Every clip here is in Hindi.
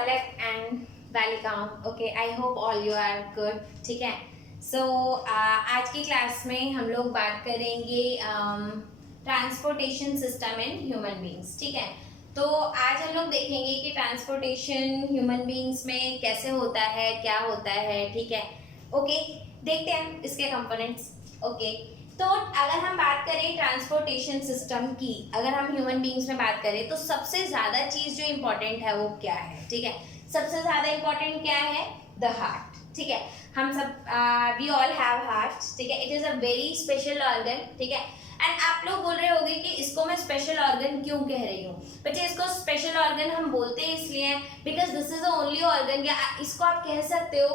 Valak and Valikam. Okay, I hope all you are good. ठीक है. So आज की क्लास में हम लोग बात करेंगे transportation system in human beings. ठीक है. तो आज हम लोग देखेंगे कि ट्रांसपोर्टेशन ह्यूमन बींग्स में कैसे होता है, क्या होता है. ठीक है. ओके, देखते हैं इसके कंपोनेंट्स. ओके, तो अगर हम बात करें ट्रांसपोर्टेशन सिस्टम की, अगर हम ह्यूमन बींग्स में बात करें तो सबसे ज्यादा चीज जो इम्पोर्टेंट है वो क्या है. ठीक है. सबसे ज्यादा इम्पोर्टेंट क्या है? The heart. ठीक है. हम सब वी ऑल हैव हार्ट. ठीक है. It is a very special organ. ठीक है. एंड आप लोग बोल रहे होंगे कि इसको मैं स्पेशल ऑर्गन क्यों कह रही हूँ. बच्चे, इसको स्पेशल ऑर्गन हम बोलते हैं इसलिए because this is the only organ, या इसको आप कह सकते हो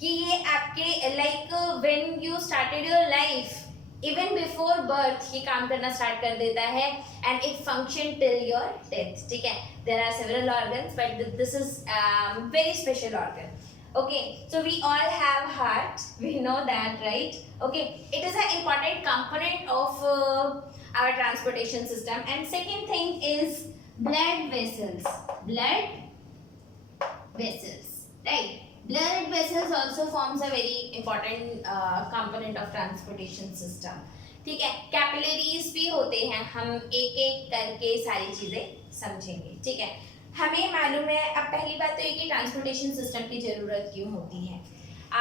कि ये आपके like when you started your life, even before birth ये काम करना स्टार्ट कर देता है and it function till your death. ठीक है. There are several organs but this is very special organ. Okay, so we all have heart, we know that, right? Okay, it is an important component of our transportation system. And second thing is blood vessels. Blood vessels, right? Blood vessels also forms a very important component of transportation system. ठीक है. कैपिलरीज भी होते हैं, हम एक एक करके सारी चीजें समझेंगे. ठीक है. हमें मालूम है, अब पहली बात तो ये कि ट्रांसपोर्टेशन सिस्टम की जरूरत क्यों होती है.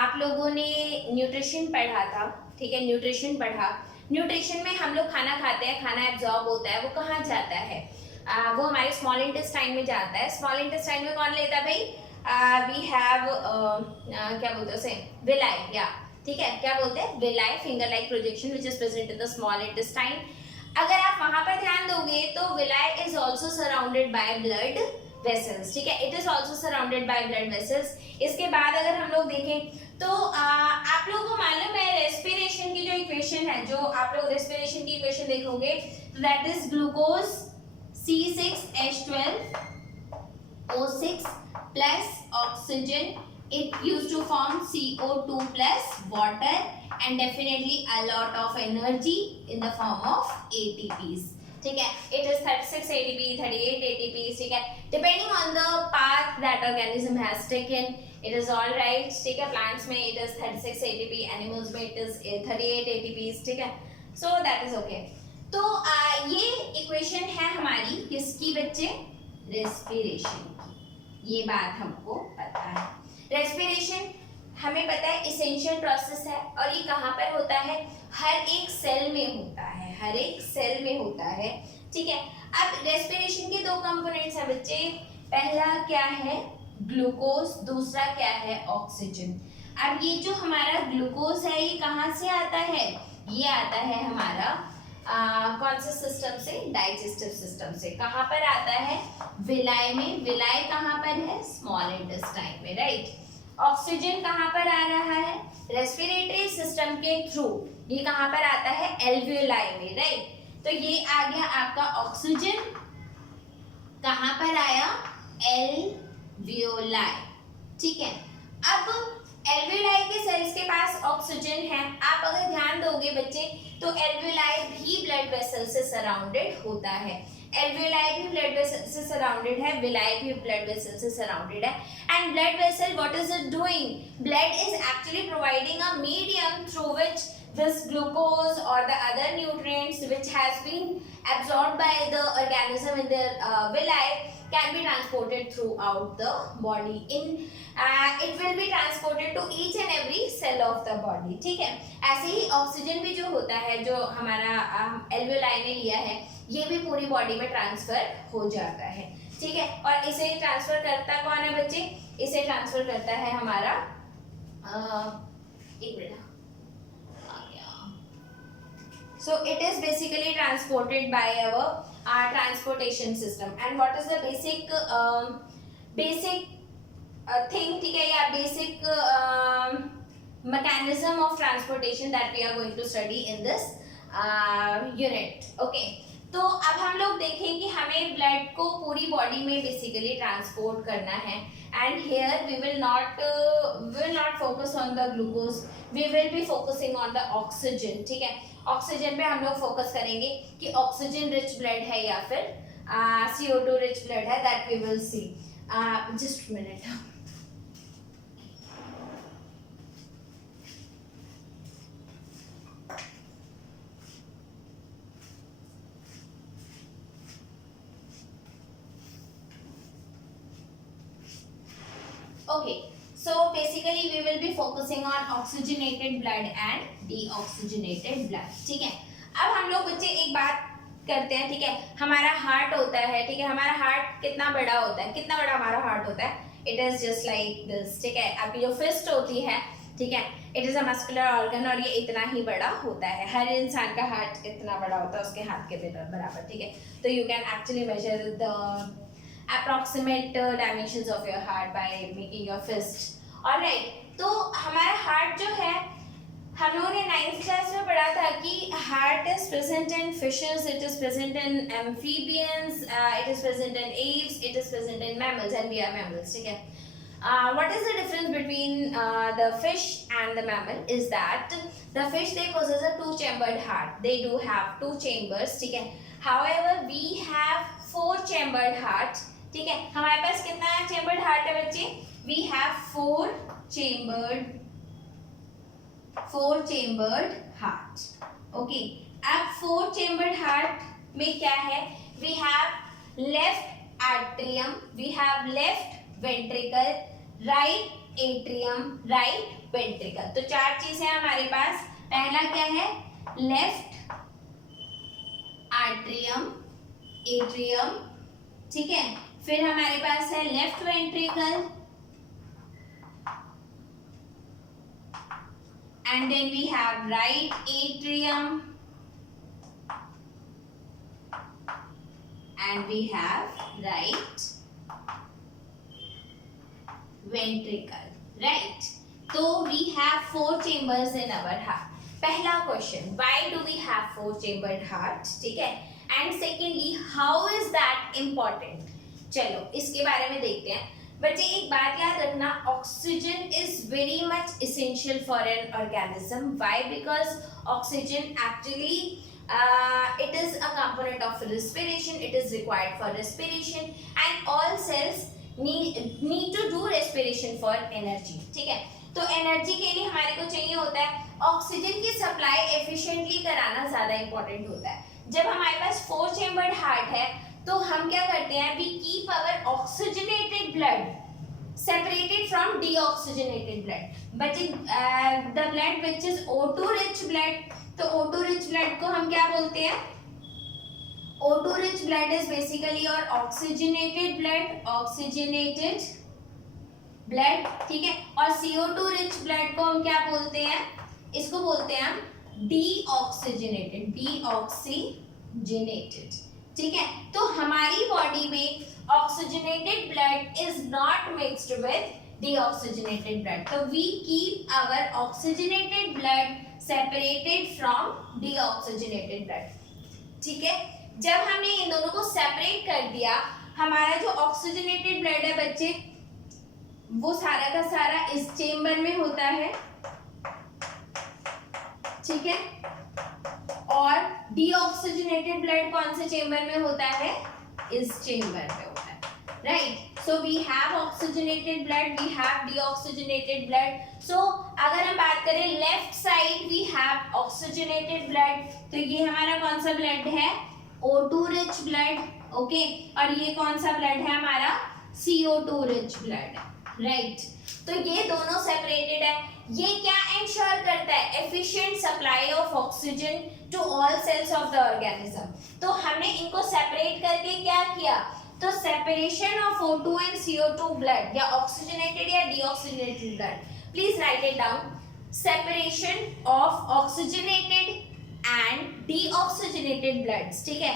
आप लोगों ने न्यूट्रिशन पढ़ा था. ठीक है. न्यूट्रिशन पढ़ा. न्यूट्रिशन में हम लोग खाना खाते हैं, खाना एब्जॉर्ब होता है, वो कहाँ जाता है? वो हमारे स्मॉल इंटेस्टाइन में जाता है. स्मॉल इंटेस्टाइन में कौन लेता है भाई? वी हैव क्या बोलते हैं उसे, विलाई. या ठीक है, क्या बोलते हैं? Villi, finger like projection which is present in the small intestine. अगर आप वहां पर ध्यान दोगे तो villi is also surrounded by blood vessels. ठीक है. It is also surrounded by blood vessels. इसके बाद अगर हम लोग देखें तो आप लोगों को मालूम है रेस्पिरेशन की जो इक्वेशन है, जो आप लोग रेस्पिरेशन की इक्वेशन देखोगे तो that is glucose C6H12 O6 plus oxygen. It used to form CO2 plus water and definitely a lot of energy in the form of ATPs. ठीक है. It is 36 ATP, 38 ATPs. ठीक है. Depending on the path that organism has taken, it is all right. ठीक है. Plants में it is 36 ATP, animals में it is 38 ATPs. ठीक है. So that is okay. तो ये इक्वेशन है हमारी किसकी बच्चे? रेस्पिरेशन की. ये बात हमको पता है. रेस्पिरेशन हमें पता है इसेंशियल प्रोसेस है और ये कहाँ पर होता है? हर एक सेल में होता है. हर एक सेल में होता है. ठीक है. अब रेस्पिरेशन के दो कंपोनेंट्स हैं बच्चे. पहला क्या है? ग्लूकोज. दूसरा क्या है? ऑक्सीजन. अब ये जो हमारा ग्लूकोज है ये कहाँ से आता है? ये आता है हमारा कौन से सिस्टम से? डाइजेस्टिव सिस्टम से. कहाँ पर आता है? विलाई में. विलाई कहाँ पर है? स्मॉल इंटेस्टाइन में, राइट. ऑक्सीजन कहाँ पर आ रहा है? रेस्पिरेटरी सिस्टम के थ्रू. ये कहाँ पर आता है? एल्वियोलाई में, राइट. तो ये आ गया आपका ऑक्सीजन. कहाँ पर आया? एल्वियोलाई. ठीक है. अब एल्वियोलाई के सेल्स के पास ऑक्सीजन है. आप अगर ध्यान दोगे बच्चे तो एल्वियोलाई भी ब्लड वेसल से सराउंडेड होता है. एल्वियोलाई भी ब्लड वेसल से सराउंडेड है. विलाई भी ब्लड वेसल से सराउंडेड है. And blood vessel what is it doing? Blood is actually providing a medium through which this glucose or the other nutrients which has been absorbed by the organism in their villi can be transported throughout the body. It will be transported to each and every cell of the body. ठीक है. ऐसे ही ऑक्सीजन भी जो होता है, जो हमारा एल्वियोलाई ने लिया है, ये भी पूरी बॉडी में ट्रांसफर हो जाता है. ठीक है. और इसे ट्रांसफर करता कौन है बच्चे? इसे ट्रांसफर करता है हमारा एक minute. So it is basically transported by our transportation system. And what is the basic thing, ठीक है, या basic mechanism of transportation that we are going to study in this unit. Okay. तो अब हम लोग देखें कि हमें ब्लड को पूरी बॉडी में बेसिकली ट्रांसपोर्ट करना है. And here we will not focus on the glucose, we will be focusing on the oxygen. ठीक है. ऑक्सीजन पे हम लोग फोकस करेंगे कि ऑक्सीजन रिच ब्लड है या फिर CO2 रिच ब्लड है, that we will see. Just minute. Okay, so basically we will be focusing on oxygenated blood and deoxygenated blood, ठीक है। अब हम लोग बच्चे एक बात करते हैं, ठीक है। हमारा हार्ट होता है, ठीक है, हमारा हार्ट कितना बड़ा होता है, कितना बड़ा हमारा हार्ट होता है, it is just like this, ठीक है। आपकी जो फिस्ट होती है, ठीक है, it is a muscular organ और ये इतना ही बड़ा होता है। हर इंसान का हार्ट इतना बड़ा होता है उसके हाथ के बराबर, ठीक है। तो you can actually measure the approximate dimensions of your heart by making your fist. Alright, तो हमारा हार्ट जो है, हम लोगों ने 9th क्लास में पढ़ा था कि heart is present in fishes, it is present in amphibians, it is present in aves, it is present in mammals and we are mammals, ठीक है। What is the difference between the fish and the mammal is that the fish they possess a two-chambered heart. They do have two chambers, ठीक है। However, we have four-chambered heart, ठीक है। हमारे पास कितना चेम्बर्ड हार्ट है बच्चे? We have four chambered heart. Okay. अब four chambered heart में क्या है? We have left atrium, we have left ventricle, right atrium, right ventricle. तो चार चीजें हमारे पास। पहला क्या है? Left atrium, ठीक है। फिर हमारे पास है left ventricle and then we have right atrium and we have right ventricle, right. तो we have four chambers in our heart. पहला question, why do we have four chambered heart, ठीक है। And secondly, how is that important? चलो इसके बारे में देखते हैं। बच्चे एक बात याद रखना, oxygen is very much essential for an organism. Why? Because oxygen actually it is a component of respiration, it is required for respiration and all cells need to do respiration for energy, ठीक है। तो एनर्जी के लिए हमारे को चाहिए होता है ऑक्सीजन की सप्लाई एफिशिएंटली कराना ज्यादा इंपॉर्टेंट होता है। जब हमारे पास फोर चेम्बर्ड हार्ट है तो हम क्या करते हैं, we keep our oxygenated blood separated from deoxygenated blood. बच्चे the blood which is O2 rich blood, तो O2 रिच ब्लड को हम क्या बोलते हैं? O2 rich blood is basically और ऑक्सीजनेटेड ब्लड, ठीक है। और CO2 रिच ब्लड को हम क्या बोलते हैं? इसको बोलते हैं हम डीऑक्सीजनेटेड, ठीक है। तो हमारी बॉडी में oxygenated blood is not mixed with deoxygenated blood, so we keep our oxygenated blood separated from deoxygenated blood, ठीक है। जब हमने इन दोनों को सेपरेट कर दिया, हमारा जो ऑक्सीजनेटेड ब्लड है बच्चे वो सारा का सारा इस चेम्बर में होता है, ठीक है। और डीऑक्सीजनेटेड ब्लड कौन से चेम्बर में होता है? इस चेम्बर में होता है, right. So we have oxygenated blood, we have deoxygenated blood. So अगर हम बात करें left side we have oxygenated blood, तो ये हमारा कौन सा ब्लड है? O2 rich blood, okay. और ये कौन सा ब्लड है हमारा? CO2 rich blood, right. तो ये दोनों सेपरेटेड है। ये क्या इंश्योर करता है? Efficient supply of oxygen to all cells of the organism. तो हमने इनको सेपरेट करके क्या किया? तो separation of O2 and CO2 blood या ऑक्सीजनेटेड या deoxygenated blood, please write it down. Separation of oxygenated and deoxygenated bloods, ठीक है।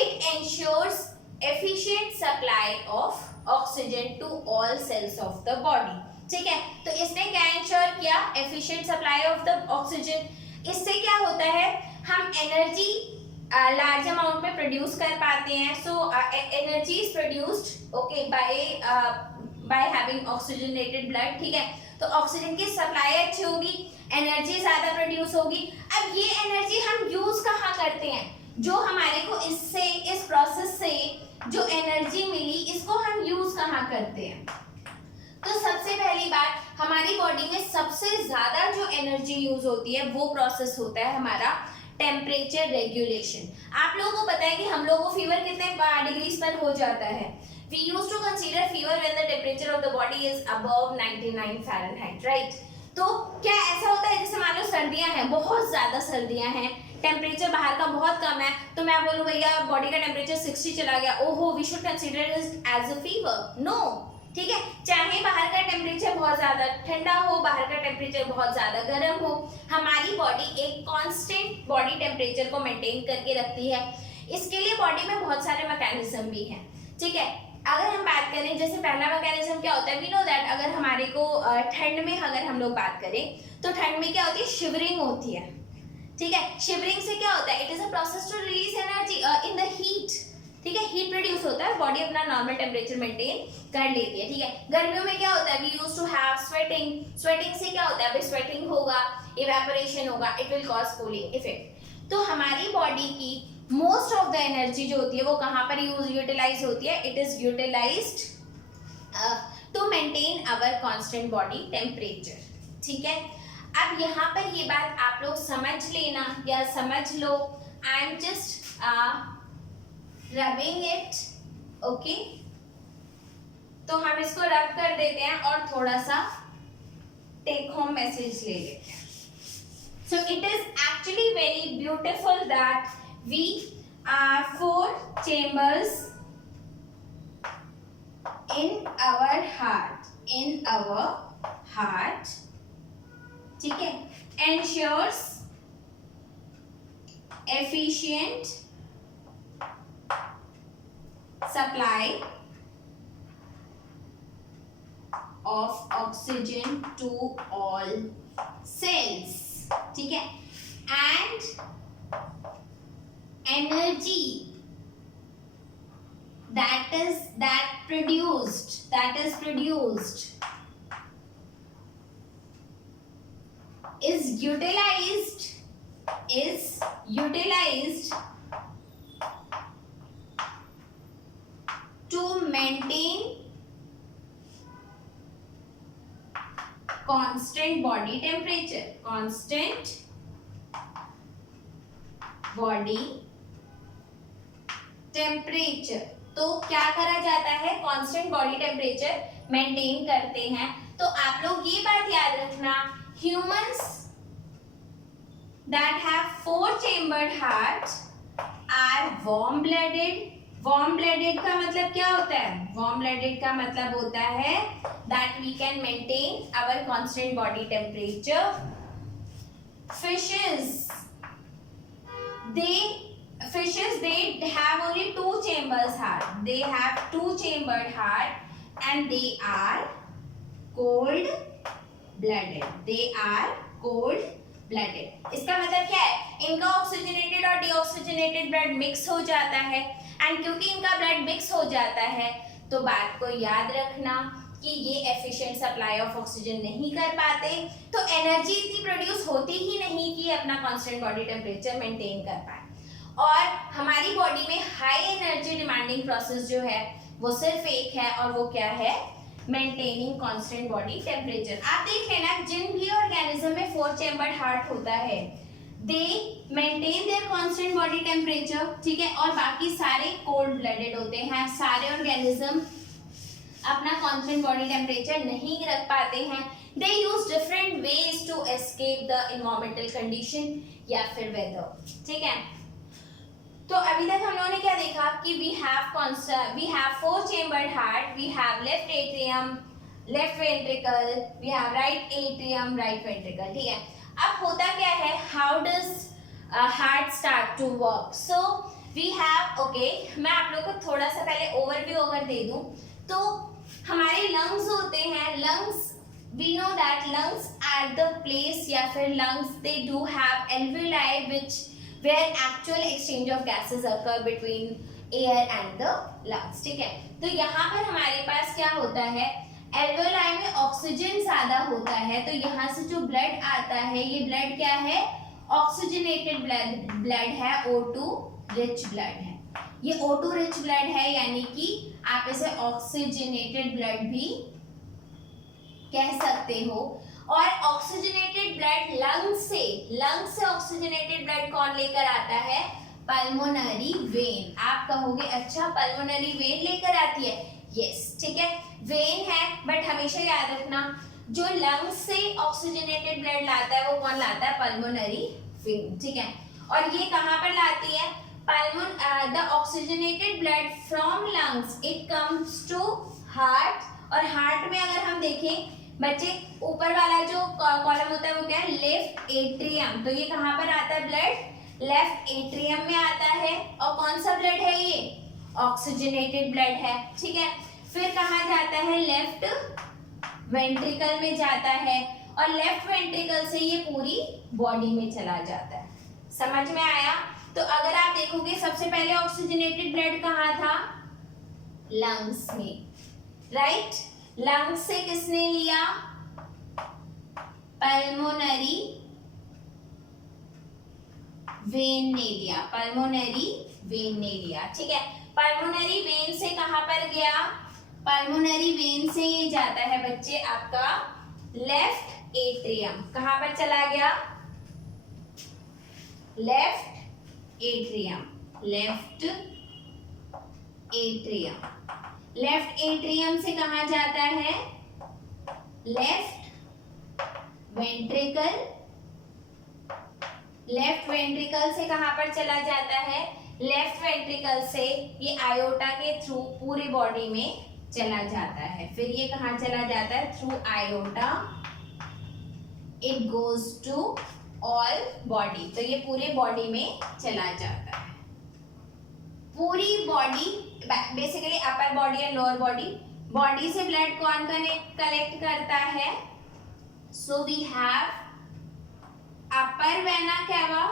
It ensures efficient supply of oxygen to all cells of the body, ठीक है। तो इसने क्या इंश्योर किया? Efficient supply of the oxygen. इससे क्या होता है? हम एनर्जी लार्ज अमाउंट में प्रोड्यूस कर पाते हैं। So energy is produced, okay, by having oxygenated blood, ठीक है। तो ऑक्सीजन की सप्लाई अच्छी होगी, एनर्जी ज्यादा प्रोड्यूस होगी। अब ये एनर्जी हम यूज कहाँ करते हैं? जो हमारे को इससे, इस प्रोसेस से जो एनर्जी मिली, इसको हम यूज कहाँ करते हैं? तो सबसे पहली बात, हमारी बॉडी में सबसे ज्यादा जो एनर्जी यूज होती है वो प्रोसेस होता है हमारा टेम्परेचर रेगुलेशन। आप लोगों को पता है कि हम लोगों को फीवर कितने डिग्रीज पर हो जाता है? We used to consider fever when the temperature of the body is above 99 Fahrenheit, right? तो क्या ऐसा होता है जैसे मान लो सर्दियां हैं, बहुत ज्यादा सर्दियां हैं, टेम्परेचर बाहर का बहुत कम है, तो मैं बोलूं भैया बॉडी का टेम्परेचर 60 चला गया, ओहो we should consider it as a fever? No, ठीक है। चाहे बाहर का टेम्परेचर बहुत ज्यादा ठंडा हो, बाहर का टेम्परेचर बहुत ज्यादा गर्म हो, हमारी बॉडी एक कांस्टेंट बॉडी टेम्परेचर को मेंटेन करके रखती है। इसके लिए बॉडी में बहुत सारे मैकेनिज्म भी हैं, ठीक है। अगर हम बात करें, जैसे पहला मैकेनिज्म क्या होता है, वी नो दैट अगर हमारे को ठंड में अगर हम लोग बात करें तो ठंड में क्या होती है, शिवरिंग होती है, ठीक है। शिवरिंग से क्या होता है, it is a process to release energy in the heat, ठीक है। हीट प्रोड्यूस होता है, बॉडी अपना नॉर्मल टेम्परेचर मेंटेन कर लेती है, ठीक है। गर्मियों में क्या होता है, we used to have sweating, sweating से क्या होता है, अभी स्वेटिंग होगा, इवेपोरेशन होगा, it will cause cooling effect. तो हमारी बॉडी की मोस्ट ऑफ द एनर्जी जो होती है वो कहाँ पर यूटिलाइज होती है, it is utilized to maintain our constant body temperature, ठीक है। अब यहाँ पर ये बात आप लोग समझ लेना या समझ लो, I am just rubbing it, okay. तो हम इसको रब कर देते हैं और थोड़ा सा टेक होम मैसेज ले लेते हैं। So it is actually very beautiful that we are 4 chambers in our heart, ठीक है, ensures efficient supply of oxygen to all cells, ठीक है, and energy that is produced is utilized to maintain constant body temperature, तो क्या करा जाता है, कांस्टेंट बॉडी टेम्परेचर मेंटेन करते हैं। तो आप लोग ये बात याद रखना, humans that have 4 chambered heart are warm blooded. Warm blooded का मतलब क्या होता है, वार्म ब्लडेड का मतलब होता है that we can maintain our constant body temperature. Fishes they have only 2 chambers heart. They have 2 chambered heart and they are cold blooded. इसका मतलब क्या है, इनका ऑक्सीजनेटेड और डीऑक्सीजनेटेड ब्लड मिक्स हो जाता है, एंड क्योंकि इनका ब्लड मिक्स हो जाता है तो बात को याद रखना कि ये एफिशिएंट सप्लाई ऑफ ऑक्सीजन नहीं कर पाते, तो एनर्जी इतनी प्रोड्यूस होती ही नहीं कि अपना कांस्टेंट बॉडी टेम्परेचर मेंटेन कर पाए। और हमारी बॉडी में हाई एनर्जी डिमांडिंग प्रोसेस जो है वो सिर्फ एक है, और वो क्या है, मेंटेनिंग कांस्टेंट बॉडी टेम्परेचर। आप देख लेना, जिन भी ऑर्गेनिज्म में 4 चेम्बर्ड हार्ट होता है दे maintain their constant body temperature, ठीक है, और बाकी सारे कोल्ड ब्लडेड होते हैं। सारे ऑर्गेनिज्म अपना कांस्टेंट बॉडी टेम्परेचर नहीं रख पाते हैं, they use different ways to escape the environmental condition या फिर वेदर, ठीक है। तो अभी तक हम लोगों ने क्या देखा कि we have 4 chambered heart, we have left atrium, left ventricle, we have right atrium, right ventricle, ठीक है। अब होता क्या है, how does heart start to work? So we have, okay, मैं आप लोग को थोड़ा सा पहले ओवरव्यू अगर दे दूं तो हमारे lungs होते हैं, lungs we know that lungs are the place या फिर lungs they do have alveoli which where actual exchange of gases occur between air and the lungs, ठीक है। तो यहाँ पर हमारे पास क्या होता है, एल्वेओलाई में ऑक्सीजन ज्यादा होता है, तो यहाँ से जो ब्लड आता है ये ब्लड क्या है, ऑक्सीजनेटेड ब्लड है, O2 रिच ब्लड है, ये O2 रिच ब्लड है, यानी कि आप इसे ऑक्सीजनेटेड ब्लड भी कह सकते हो। और ऑक्सीजनेटेड ब्लड लंग्स से ऑक्सीजनेटेड ब्लड कौन लेकर आता है? Pulmonary vein. आप कहोगे अच्छा पल्मोनरी वेन लेकर आती है, यस ठीक है वेन है, बट हमेशा याद रखना जो लंग्स से ऑक्सीजनेटेड ब्लड लाता है वो कौन लाता है? पल्मोनरी वेन, ठीक है। और ये कहाँ पर लाती है? The oxygenated blood from lungs it comes to heart, और हार्ट में अगर हम देखें बच्चे ऊपर वाला जो कॉलम होता है वो क्या है? Left atrium. तो ये कहाँ पर आता है ब्लड? लेफ्ट एट्रियम में आता है। और कौन सा ब्लड है ये? ऑक्सीजनेटेड ब्लड है, ठीक है। फिर कहाँ जाता है? लेफ्ट वेंट्रिकल में जाता है, और लेफ्ट वेंट्रिकल से ये पूरी बॉडी में चला जाता है। समझ में आया? तो अगर आप देखोगे सबसे पहले ऑक्सीजनेटेड ब्लड कहाँ था? लंग्स में, राइट। लंग्स से किसने लिया? पल्मोनरी वेन ने लिया, पल्मोनरी वेन ने लिया, ठीक है। पल्मोनरी वेन से कहां पर गया? पल्मोनरी वेन से ये जाता है बच्चे आपका लेफ्ट एट्रियम। कहां पर चला गया? Left atrium, left atrium. Left atrium से कहां जाता है? Left ventricle. लेफ्ट वेंट्रिकल से कहां पर चला जाता है? लेफ्ट वेंट्रिकल से ये आयोटा के थ्रू पूरी बॉडी में चला जाता है। फिर ये कहां चला जाता है? Through aorta it goes to all body. तो ये पूरे बॉडी में चला जाता है। पूरी body basically upper body and lower body. Body से ब्लड कौन कलेक्ट करता है? So we have upper vena cava,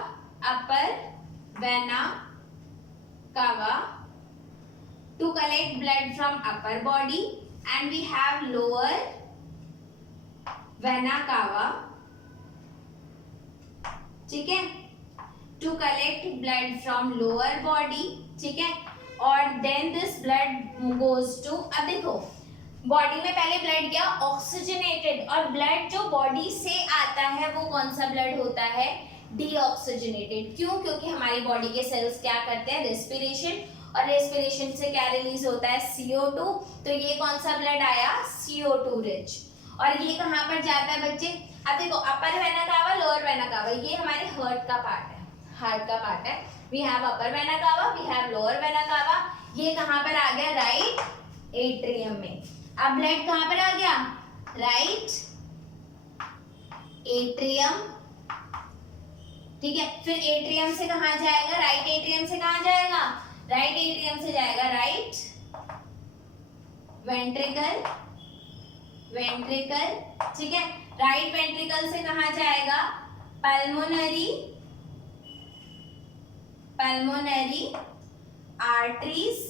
upper vena cava to collect blood from upper body, and we have lower vena cava, ठीक है, to collect blood from lower body, ठीक है। और then this blood goes to, अब देखो बॉडी में पहले ब्लड गया ऑक्सीजनेटेड, और ब्लड जो बॉडी से आता है वो कौन सा ब्लड होता है? डीऑक्सीजनेटेड। क्यों? क्योंकि हमारी बॉडी के सेल्स क्या करते हैं? रेस्पिरेशन, और रेस्पिरेशन से क्या रिलीज होता है? CO2। तो ये कौन सा ब्लड आया? CO2 rich. और ये कहाँ पर जाता है बच्चे? अब देखो upper vena cava, lower vena cava, ये हमारे हार्ट का पार्ट है, हार्ट का पार्ट है। We have upper vena cava, we have lower vena cava. ये कहाँ पर आ गया? राइट एट्रियम में। अब ब्लड कहाँ पर आ गया? राइट एट्रियम, ठीक है। फिर एट्रियम से कहाँ जाएगा? राइट एट्रियम से कहाँ जाएगा? राइट एट्रियम से जाएगा राइट वेंट्रिकल, वेंट्रिकल, ठीक है। राइट वेंट्रिकल से कहाँ जाएगा? पल्मोनरी, पल्मोनरी आर्टरीज,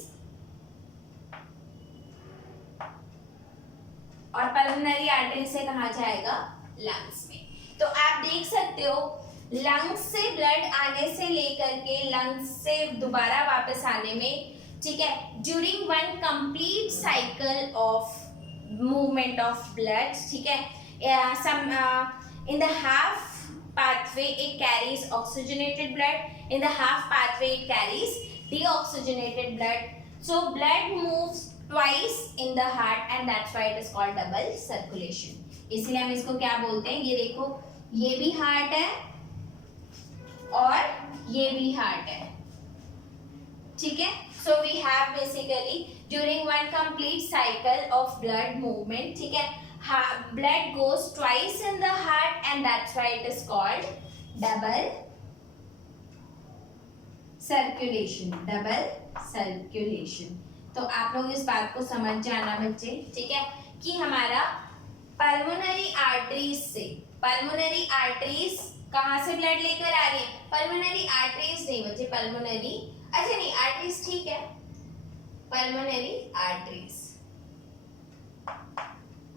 और पल्मोनरी आर्टरी से कहाँ जाएगा? लंग्स में। तो आप देख सकते हो लंग्स से ब्लड आने से लेकर के लंग्स से दोबारा वापस आने में, ठीक है, during one complete cycle of movement of blood, ठीक है, in the half pathway it carries oxygenated blood, in the half pathway it carries deoxygenated blood. So blood moves twice in the heart and that's why it is called double circulation. इसलिए हम इसको क्या बोलते हैं? ये देखो ये भी हार्ट है और ये भी हार्ट है, ठीक है। So we have basically during one complete cycle of blood movement, ठीक है, blood goes twice in the heart and that's why it is called double circulation, double circulation. तो आप लोग इस बात को समझ जाना बच्चे, ठीक है, कि हमारा पल्मोनरी आर्टरीज से, पल्मोनरी आर्टरीज कहाँ से ब्लड लेकर आ रही है? पल्मोनरी आर्टरीज नहीं बच्चे, पल्मोनरी, अच्छा नहीं आर्टरीज ठीक है, पल्मोनरी आर्टरीज,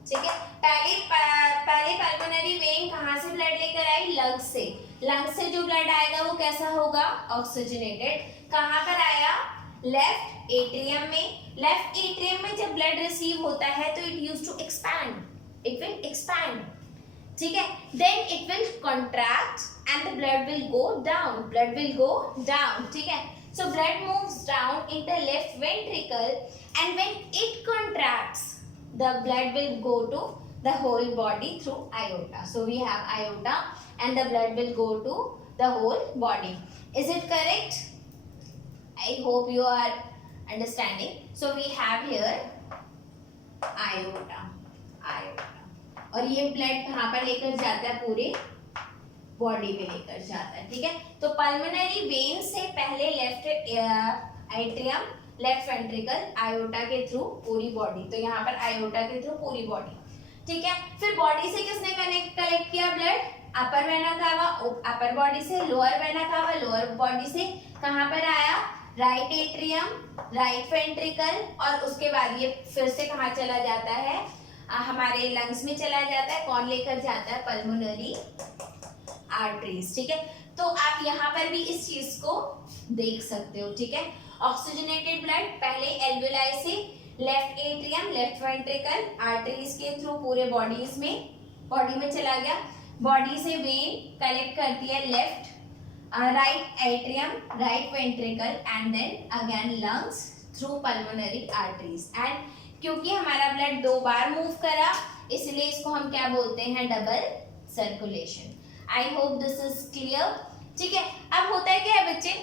ठीक है। पहले पल्मोनरी वेन कहाँ से ब्लड लेकर आई? लंग्स से। लंग्स से जो ब्लड आएगा वो कैसा होगा? ऑक्सीजनेटेड। कहाँ पर आया? लेफ्ट एट्रियम में। लेफ्ट एट्रियम में जब ब्लड रिसीव होता है तो it use to expand, it will expand, ठीक है। Then it will contract and the blood will go down, blood will go down, ठीक है। So blood moves down in the left ventricle and when it contracts the blood will go to the whole body through aorta. So we have aorta and the blood will go to the whole body. Is it correct? I hope you are understanding. So we have here aorta, aorta, और ये ब्लड कहाँ पर लेकर जाता है, पूरे बॉडी में लेकर जाता है, ठीक है। तो पल्मोनरी वेन से पहले left atrium, left ventricle, iota के थ्रू पूरी बॉडी, तो यहाँ पर आयोटा के थ्रू पूरी बॉडी, ठीक है। फिर बॉडी से किसने कलेक्ट किया ब्लड, अपर वेना कावा, अपर बॉडी से, lower vena cava, lower body से कहाँ पर आया, राइट एट्रियम, राइट वेंट्रिकल, और उसके बाद ये फिर से कहाँ चला जाता है, हमारे लंग्स में चला जाता है। कौन लेकर जाता है, पल्मोनरी आर्टरीज, ठीक है। तो आप यहाँ पर भी इस चीज को देख सकते हो, ठीक है। ऑक्सीजनेटेड ब्लड पहले एल्वेलाई से left atrium, left ventricle, arteries के थ्रू पूरे बॉडी में चला गया। बॉडी से वेन कलेक्ट करती है left, right atrium, right ventricle and then again lungs through pulmonary arteries. And क्योंकि हमारा ब्लड 2 बार मूव करा, इसलिए इसको हम क्या बोलते हैं, double circulation. I hope this is clear, ठीक है। अब होता है क्या है बच्चे,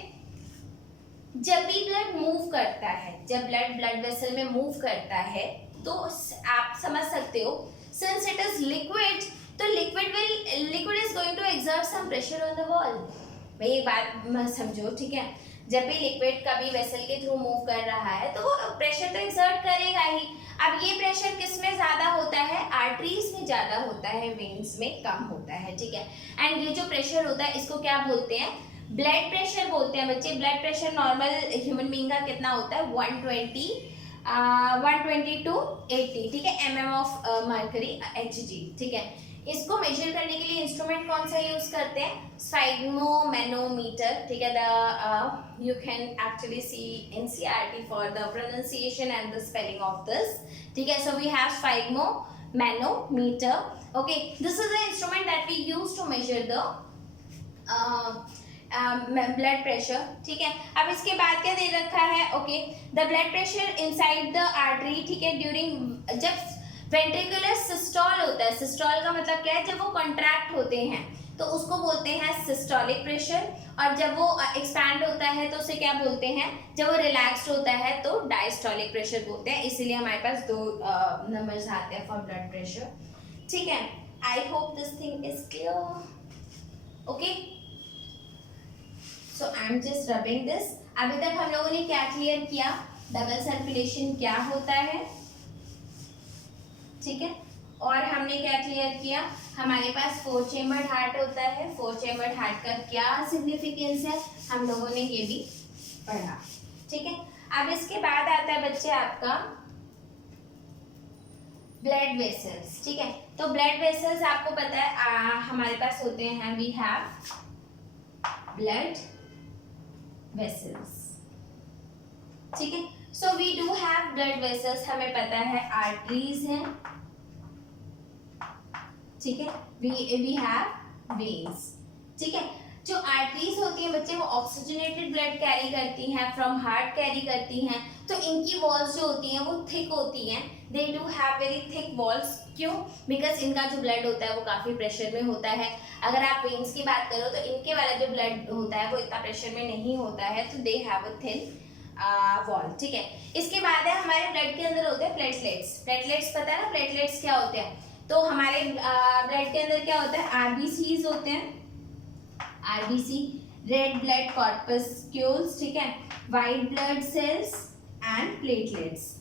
जब भी ब्लड मूव करता है, जब ब्लड वेसल में मूव करता है, तो आप समझ सकते हो, सिंस इट इज लिक्विड, तो liquid is going to exert some pressure on the wall. भाई एक बात समझो, ठीक है। जब भी लिक्विड कभी वेसल के थ्रू मूव कर रहा है तो वो प्रेशर तो एक्सर्ट करेगा ही। अब ये प्रेशर किस में ज्यादा होता है, आर्टरीज में ज्यादा होता है, वेन्स में कम होता है, ठीक है। एंड ये जो प्रेशर होता है इसको क्या बोलते हैं, ब्लड प्रेशर बोलते हैं बच्चे। Blood pressure normal human being का कितना होता है, 120 to 80, ठीक है, mm ऑफ मर्करी Hg, ठीक है। इसको मेजर करने के लिए इंस्ट्रूमेंट कौन सा यूज करते हैं, स्फाइग्मोमैनोमीटर, ठीक है। The you can actually see NCERT for the pronunciation and the spelling of this, ठीक है। So we have sphygmomanometer, okay. This is the instrument that we use to measure the blood pressure, ठीक है। अब इसके बाद क्या दे रखा है, okay, the blood pressure inside the artery, ठीक है, ड्यूरिंग जब वेंट्रिकुलर सिस्टोल होता है, सिस्टोल का मतलब क्या है, जब वो कॉन्ट्रैक्ट होते हैं तो उसको बोलते हैं सिस्टोलिक प्रेशर, और जब वो एक्सपैंड होता है तो उसे क्या बोलते हैं, जब वो रिलैक्स्ड होता है तो डायस्टोलिक प्रेशर बोलते हैं। इसीलिए हमारे पास 2 नंबर्स आते हैं फॉर ब्लड प्रेशर, ठीक है। I hope this thing is clear, okay. So I am just rubbing this. अभी तक हम लोगों ने क्या क्लियर किया, डबल सर्कुलेशन क्या होता है, ठीक है। और हमने क्या क्लियर किया, हमारे पास 4 चेम्बर्ड हार्ट होता है। 4 चेम्बर्ड हार्ट का क्या सिग्निफिकेंस है, हम लोगों ने ये भी पढ़ा, ठीक है। अब इसके बाद आता है बच्चे आपका ब्लड वेसल्स, ठीक है। तो ब्लड वेसल्स आपको पता है हमारे पास होते हैं, वी हैव ब्लड वेसल्स, ठीक है। So we do have blood vessels, हमें पता है आर्टरीज हैं, ठीक है, वी हैव वेन्स, ठीक है। जो आर्टरीज होती हैं बच्चे, वो ऑक्सीजनेटेड ब्लड कैरी करती हैं, फ्रॉम हार्ट कैरी करती हैं, तो इनकी वॉल्स जो होती हैं वो थिक होती हैं, they do have very thick walls. क्यों, बिकॉज इनका जो ब्लड होता है वो काफ़ी प्रेशर में होता है। अगर आप वेन्स की बात करो तो इनके वाला जो ब्लड होता है वो इतना प्रेशर में नहीं होता है, तो they have a thin wall, ठीक है। इसके बाद है हमारे ब्लड के अंदर होते हैं प्लेटलेट्स। प्लेटलेट्स पता है ना, प्लेटलेट्स क्या होते हैं, तो हमारे ब्लड के अंदर क्या होता है, आरबीसीज होते हैं, आरबीसी, रेड ब्लड कॉर्पस्क्यूल्स, ठीक है, white blood cells and platelets,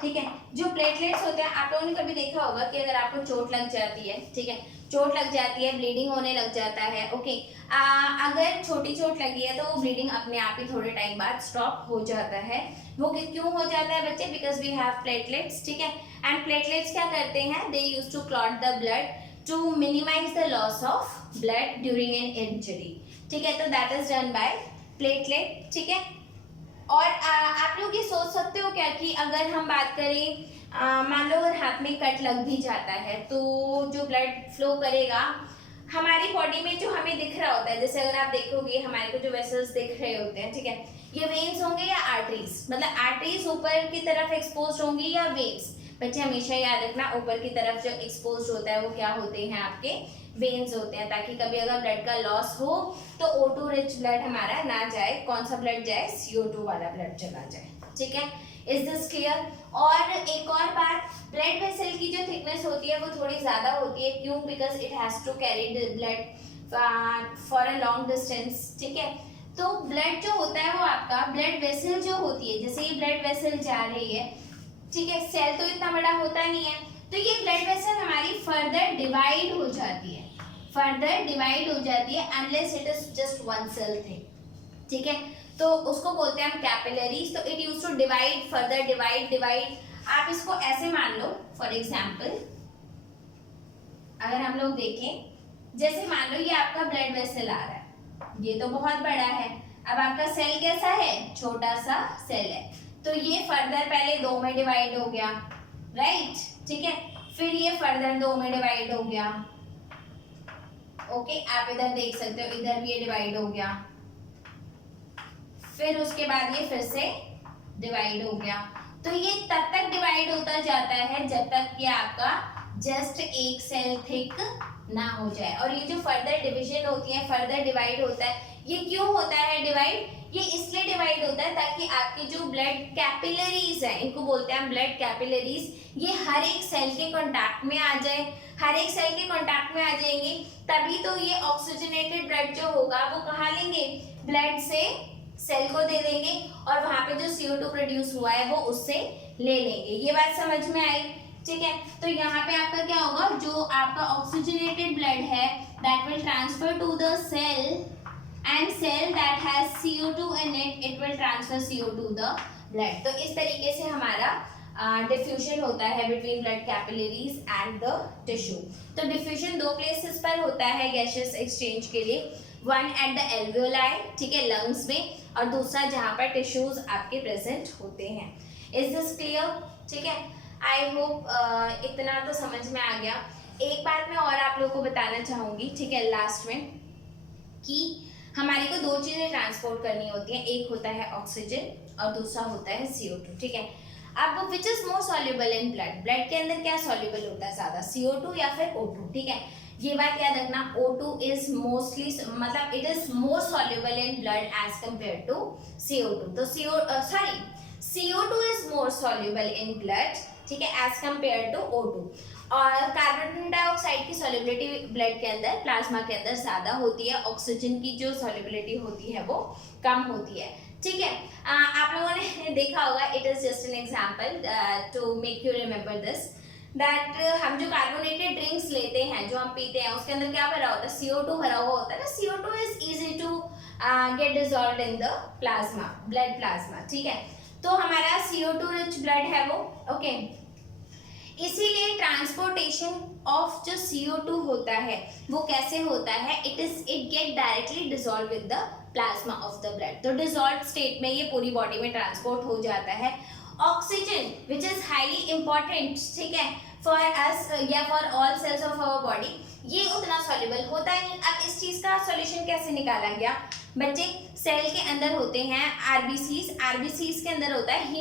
ठीक है। जो प्लेटलेट्स होते हैं, आप लोगों ने कभी देखा होगा कि अगर आपको चोट लग जाती है, ठीक है, चोट लग जाती है, ब्लीडिंग होने लग जाता है, ओके। अगर छोटी चोट लगी है तो वो ब्लीडिंग अपने आप ही थोड़े टाइम बाद स्टॉप हो जाता है। वो क्यों हो जाता है बच्चे, बिकॉज वी हैव प्लेटलेट्स, ठीक है। एंड प्लेटलेट्स क्या करते हैं, they use to clot the blood, to minimise the loss of blood during an injury, ठीक है। तो that is done by platelet, ठीक है। और आप लोग ये सोच सकते हो क्या कि अगर हम बात करें, मान लो अगर हाथ में कट लग भी जाता है तो जो ब्लड फ्लो करेगा हमारी बॉडी में, जो हमें दिख रहा होता है, जैसे अगर आप देखोगे हमारे को जो वेसल्स दिख रहे होते हैं, ठीक है, ये वेन्स होंगे या आर्टरीज, मतलब आर्टरीज ऊपर की तरफ एक्सपोज होंगी या वेन्स। बच्चे हमेशा याद रखना, ऊपर की तरफ जो एक्सपोज होता है वो क्या होते हैं, आपके वेन्स होते हैं, ताकि कभी अगर ब्लड का लॉस हो तो O2 रिच ब्लड हमारा ना जाए। कौन सा ब्लड जाए, CO2 वाला ब्लड चला जाए, ठीक है। Is this clear? और एक और बात, ब्लड वेसल की जो थिकनेस होती है वो थोड़ी ज्यादा होती है, क्यों? Because it has to carry the blood for a long distance, ठीक है। तो ब्लड जो होता है वो आपका, ब्लड वेसल जो होती है, जैसे ये ब्लड वेसल जा रही है, ठीक है, सेल तो इतना बड़ा होता नहीं है, तो ये ब्लड वेसल हमारी फर्दर डिवाइड हो जाती है, फर्दर डिवाइड हो जाती है, unless it is just one cell thing, ठीक है। तो उसको बोलते हैं हम कैपिलरीज। तो it use to divide, further divide. आप इसको ऐसे मान लो, फॉर एग्जाम्पल अगर हम लोग देखें, जैसे मान लो ये आपका ब्लड वेसल आ रहा है, ये तो बहुत बड़ा है, अब आपका सेल कैसा है, छोटा सा सेल है, तो ये फर्दर पहले 2 में डिवाइड हो गया, राइट, ठीक है, फिर ये फर्दर 2 में डिवाइड हो गया, ओके, आप इधर देख सकते हो, इधर भी ये डिवाइड हो गया, फिर उसके बाद ये फिर से डिवाइड हो गया। तो ये तब तक डिवाइड होता जाता है जब तक कि आपका जस्ट एक सेल थिक ना हो जाए। और ये जो फर्दर डिवीजन होती है, फर्दर डिवाइड होता है, ये क्यों होता है डिवाइड? ये इसलिए डिवाइड होता है ताकि आपकी जो ब्लड कैपिलरीज है, इनको बोलते हैं ब्लड कैपिलरीज, ये हर एक सेल के कांटेक्ट में आ जाए, हर एक सेल के कांटेक्ट में आ जाएंगे, तभी तो ये ऑक्सीजनेटेड ब्लड जो होगा वो कहाँ लेंगे, ब्लड से सेल को दे देंगे, और वहां पे जो CO2 प्रोड्यूस हुआ है वो उससे ले लेंगे। ये बात समझ में आई, ठीक है। तो यहाँ पे आपका क्या होगा, जो आपका ऑक्सीजनेटेड ब्लड है that will transfer to the cell, and cell that has CO2 in it will transfer CO to the blood. तो इस तरीके से हमारा डिफ्यूजन होता है between blood capillaries and the tissue. तो डिफ्यूजन 2 प्लेसेस पर होता है गैसेस एक्सचेंज के लिए, वन एट द एल्वियोलाई, ठीक है, लंग्स में, और दूसरा जहाँ पर टिश्यूज आपके प्रेजेंट होते हैं। Is this clear? ठीक है, आई होप इतना तो समझ में आ गया। एक बात मैं और आप लोगों को बताना चाहूँगी, ठीक है, लास्ट में, कि हमारे को 2 चीज़ें ट्रांसपोर्ट करनी होती हैं, एक होता है ऑक्सीजन और दूसरा होता है CO2, ठीक है। अब which is more soluble in blood, blood के अंदर क्या सॉल्युबल होता है ज़्यादा, CO2 या फिर O2, ठीक है। ये बात याद रखना, O2 इज मोस्टली, मतलब it is more soluble in blood as compare to CO2। तो CO2 is more soluble in blood, ठीक है, एज कंपेयर टू O2। और कार्बन डाइऑक्साइड की सॉल्युबिलिटी ब्लड के अंदर, प्लाज्मा के अंदर ज्यादा होती है, ऑक्सीजन की जो सॉल्युबिलिटी होती है वो कम होती है, ठीक है। आप लोगों ने देखा होगा, it is just an example to make you remember this, that हम जो कार्बोनेटेड ड्रिंक्स लेते हैं, जो हम पीते हैं, उसके अंदर क्या भरा होता है, CO2 भरा हुआ होता है ना। CO2 is easy to get dissolved in the plasma, blood plasma, ठीक है। तो हमारा CO2 रिच ब्लड है वो, ओके। इसीलिए ट्रांसपोर्टेशन ऑफ जो CO2 होता है वो कैसे होता है, it get directly dissolve with the plasma of the blood. तो डिसॉल्व स्टेट में ये पूरी बॉडी में ट्रांसपोर्ट हो जाता है। Oxygen which is highly important, ठीक है, फॉर अस या for all cells of our body, ये उतना सॉल्युबल होता ही नहीं। अब इस चीज का सॉल्यूशन कैसे निकाला गया बच्चे, सेल के अंदर होते हैं आरबीसीज के अंदर होता है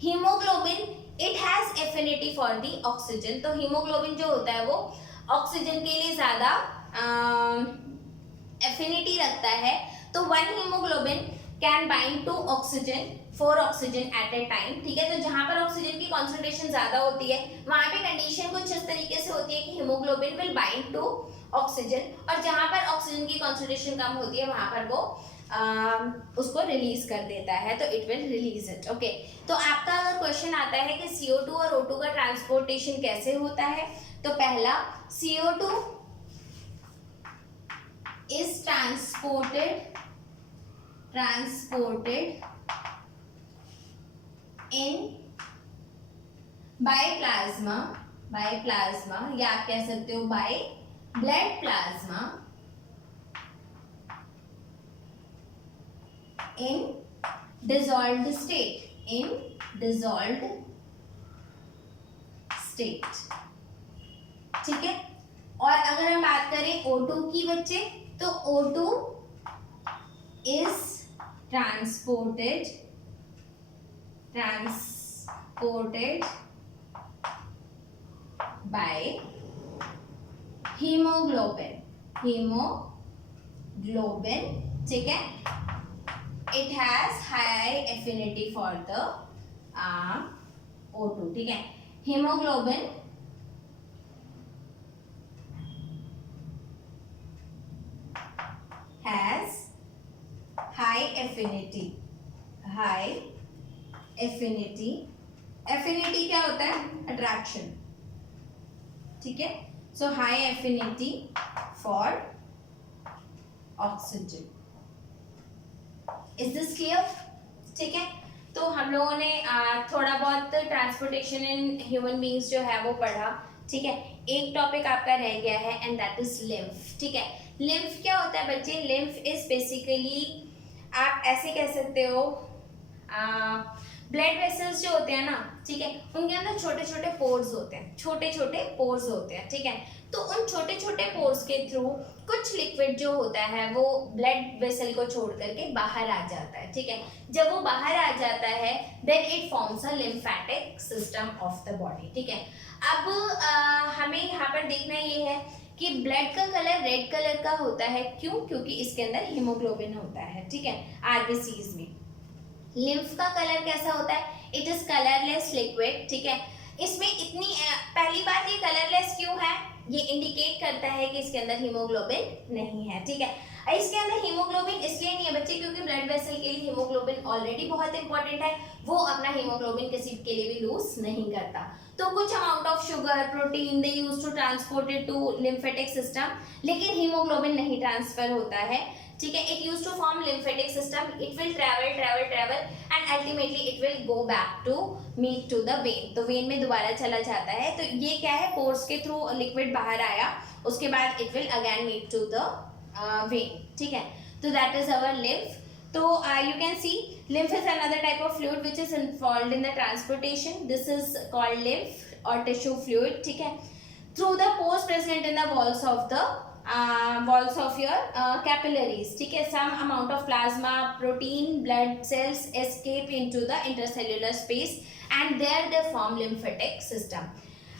haemoglobin it has affinity for the oxygen. तो हीमोग्लोबिन जो होता है वो ऑक्सीजन के लिए ज्यादा एफिनिटी रखता है। तो 1 haemoglobin can bind to oxygen 4 oxygen at a time, ठीक है। तो जहां पर ऑक्सीजन की कॉन्सेंट्रेशन ज्यादा होती है वहां पे कंडीशन कुछ इस तरीके से होती है कि haemoglobin will bind to oxygen, और जहां पर ऑक्सीजन की कॉन्सेंट्रेशन कम होती है वहां पर वो उसको रिलीज कर देता है, तो it will release it, okay. तो आपका अगर क्वेश्चन आता है कि CO2 और O2 का ट्रांसपोर्टेशन कैसे होता है, तो पहला, CO2 is transported in by plasma by plasma, या आप कह सकते हो by blood plasma in dissolved state, in dissolved state, ठीक है। और अगर हम बात करें O2 की बच्चे, तो O2 is transported by hemoglobin, ठीक है। It has high affinity for the O2, ठीक है। hemoglobin has high affinity, affinity क्या होता है? attraction, ठीक है। so high affinity for oxygen, is this clear, ठीक है। तो हम लोगों ने थोड़ा बहुत ट्रांसपोर्टेशन इन ह्यूमन बींग्स जो है वो पढ़ा, ठीक है। एक टॉपिक आपका रह गया है एंड दैट इज लिम्फ, ठीक है। लिम्फ क्या होता है बच्चे? लिम्फ इज बेसिकली, आप ऐसे कह सकते हो, ब्लड वेसल्स जो होते हैं ना, ठीक है, उनके अंदर छोटे छोटे पोर्स होते हैं, ठीक है। तो उन छोटे छोटे पोर्स के थ्रू कुछ लिक्विड जो होता है वो ब्लड वेसल को छोड़ करके बाहर आ जाता है, ठीक है। जब वो बाहर आ जाता है then it forms a lymphatic system of the body, ठीक है। अब हमें यहाँ पर देखना ये है कि ब्लड का कलर रेड कलर का होता है, क्यों? क्योंकि इसके अंदर हीमोग्लोबिन होता है, ठीक है, आरबीसीज में। लिम्फ का कलर कैसा होता है? इट इज कलरलेस लिक्विड, ठीक है। इसमें इतनी पहली बात, ये कलरलेस क्यों है? ये इंडिकेट करता है कि इसके अंदर हीमोग्लोबिन नहीं है, ठीक है। इसके अंदर हीमोग्लोबिन इसलिए नहीं है बच्चे क्योंकि ब्लड वेसल के लिए हीमोग्लोबिन ऑलरेडी बहुत इंपॉर्टेंट है, वो अपना हीमोग्लोबिन किसी के लिए भी लूज नहीं करता। तो कुछ amount of sugar, protein they use to transport it to lymphatic system, लेकिन हीमोग्लोबिन नहीं ट्रांसफर होता है, ठीक है। It use to form lymphatic system, it will travel and ultimately it will go back to meet to the vein, तो वेन में दोबारा चला जाता है। तो ये क्या है? पोर्स के थ्रू लिक्विड बाहर आया, उसके बाद it will again meet to the vein, ठीक है। तो दैट इज अवर लिम्फ। तो you can see lymph is another type of fluid which is involved in the transportation. This is called lymph or tissue fluid, ठीक है। Through the pores present in the walls of your capillaries, ठीक है, some amount of plasma, protein, blood cells escape into the intercellular space and there they form lymphatic system.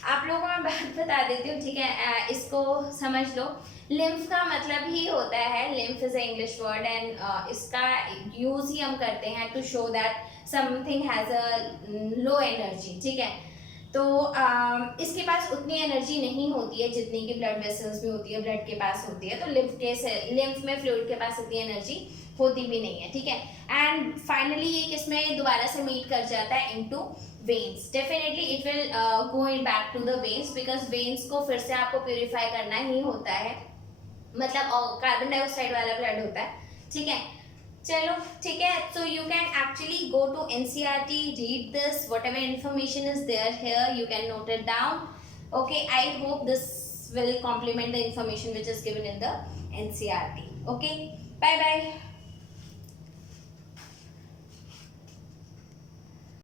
आप लोगों को मैं बात बता देती हूँ, ठीक है, इसको समझ लो। लिम्फ का मतलब ही होता है, lymph is English word and इसका यूज ही हम करते हैं to show that something has a low energy, ठीक है। तो इसके पास उतनी एनर्जी नहीं होती है जितनी कि ब्लड वेसल्स में होती है, ब्लड के पास होती है। तो लिम्फ में फ्लूइड के पास उतनी एनर्जी होती भी नहीं है, ठीक है। एंड फाइनली ये किसमें दोबारा से मीट कर जाता है? Into veins. Definitely it will go in back to the veins because veins को फिर से आपको प्योरीफाई करना ही होता है, मतलब कार्बन डाइऑक्साइड वाला ब्लड होता है, ठीक है। चलो ठीक है, so you can actually go to NCERT, read this, whatever information is there here you can note it down. Okay, I hope this will complement the information which is given in the NCERT. Okay, bye bye.